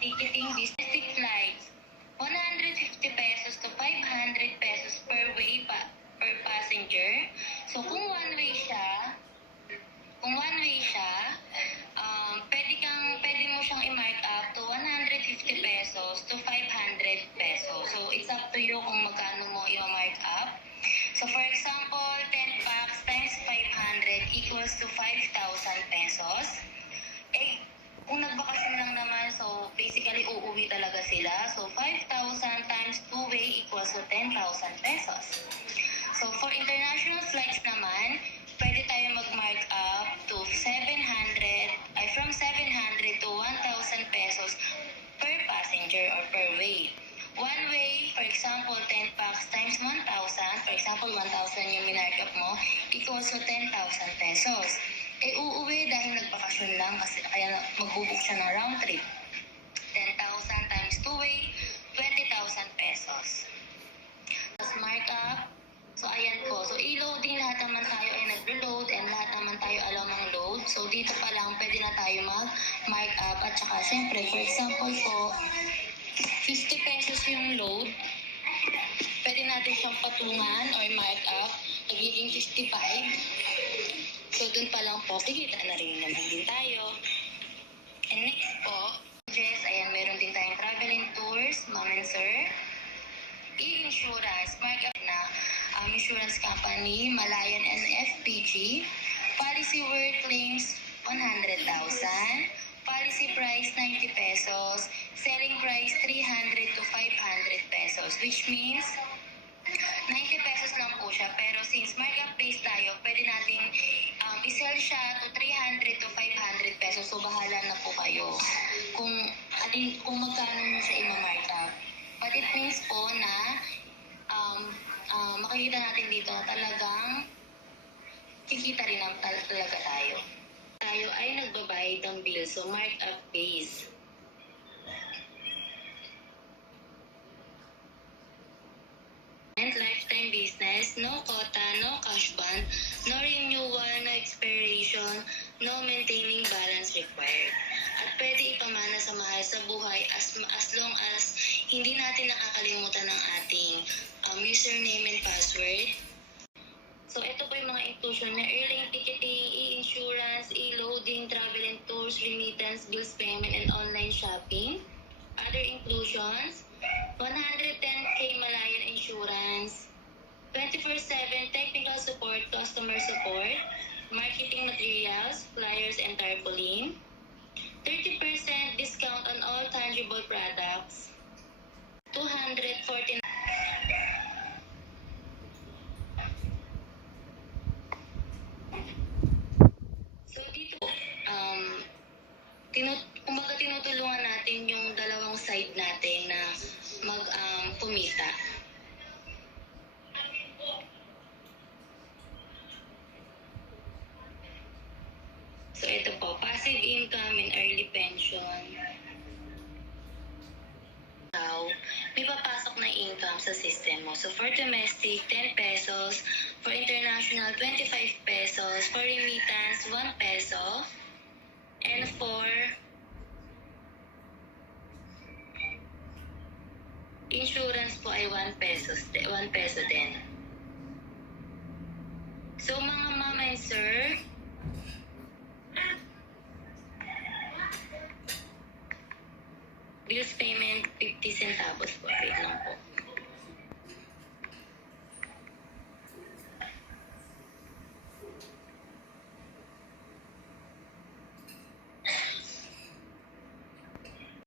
ticketing business flights, 150 pesos to 500 pesos per way per passenger. So kung one way siya, pwede mo siyang i-mark up to 150 pesos to 500 pesos. So it's up to you kung magkano mo i-mark up. So for example, 10 packs times 500 equals to 5,000 pesos. Kung nagbakasyon lang naman, so basically uuwi talaga sila. So 5,000 times 2-way equals to 10,000 pesos. So for international flights naman, pwede tayo mag-mark up to from 700 to 1,000 pesos per passenger or per way. One way, for example, 10 packs times 1,000, for example, 1,000 yung minark up mo, equals to 10,000 pesos. Uuwi dahil nagbakasyon lang kasi kaya magbubuk siya ng round trip. 10,000 times 2-way, 20,000 pesos. Tapos mark up. So ayan po. So i-loading lahat naman tayo ay nag-reload and lahat naman tayo alam ang load. So dito pa lang pwede na tayo mag-mark up at saka siyempre for example po 50 pesos yung load. Pwede natin siyang patungan or mark up. Nagiging 55. So, dun pa lang po, kikita na rin naman din tayo. And next po, ayan, meron din tayong traveling tours, ma'am and sir. E-insurance, mark up na insurance company, Malayan and FPG. Policy worth claims 100,000. Policy price 90 pesos. Selling price 300 to 500 pesos, which means 90 pesos lang po siya. Pero since markup base tayo, pwede natin i-sell siya to 300 to 500 pesos. So, bahala na po kayo kung magkano mo siya i-markup. But it means po na makikita natin dito talagang kikita rin talaga tayo. Tayo ay nagbabayad ng bill. So, markup base. Lifetime business, no quota, no cash bond, no renewal, no expiration, no maintaining balance required. At pwede ipamana sa mahal sa buhay as long as hindi natin nakakalimutan ng ating username and password. So ito po yung mga inclusion na airline ticketing, e-insurance, e-loading, travel and tours, remittance, bills payment, and online shopping. Other inclusions, 110K Malayan Insurance, 24/7 technical support, customer support, marketing materials, flyers and tarpaulin, 30% discount on all tangible products, 249. So dito kumbaga tinutulungan natin yung dalawang side natin na kumita. So ito po, passive income and early pension. Now, may papasok na income sa system mo. So for domestic, 10 pesos. For international, 25 pesos. For remittance, 1 peso. And for insurance po ay 1 peso din. So mga ma'am and sir, bills payment 50 centavos po. Wait lang po.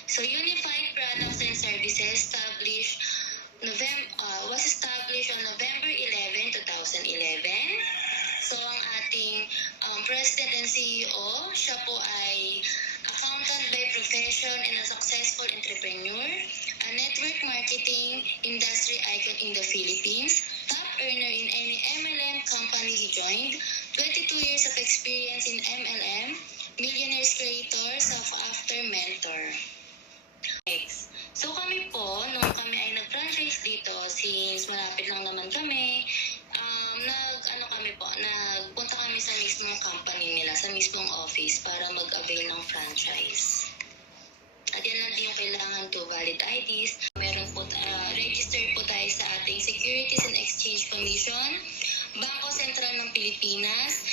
So Unified Products and Services was established on November 11, 2011. So ang ating President and CEO, siya po ay accountant by profession and a successful entrepreneur, a network marketing industry icon in the Philippines, top earner in any MLM company he joined, 22 years of experience in MLM, millionaires creator, sought-after mentor. Next. So kami po, nung kami ay nag-franchise dito, since malapit lang naman kami, nagpunta kami sa mismong company nila, sa mismong office para mag-avail ng franchise. At yan lang din yung meron 2 valid IDs, meron po, register po tayo sa ating Securities and Exchange Commission, Bangko Sentral ng Pilipinas,